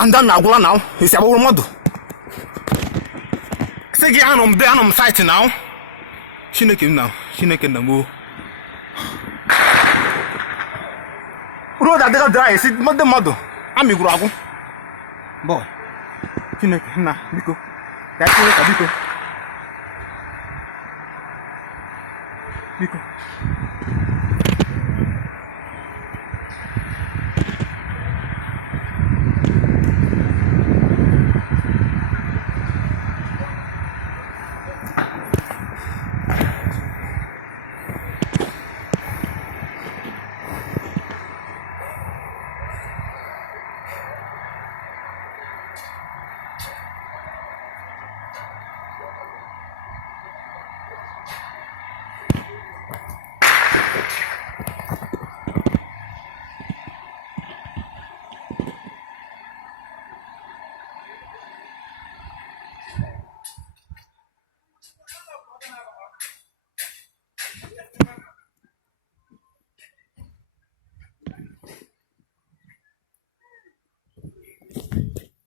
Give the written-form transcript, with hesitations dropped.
anda na agwụla na esi agbụrụ mmadụ sị gị anọ m saịtị na Chineke nna m road adịghị dry esi ndị mmadụ amịgwuru agwụ boy Chineke nna biko ka Chineke biko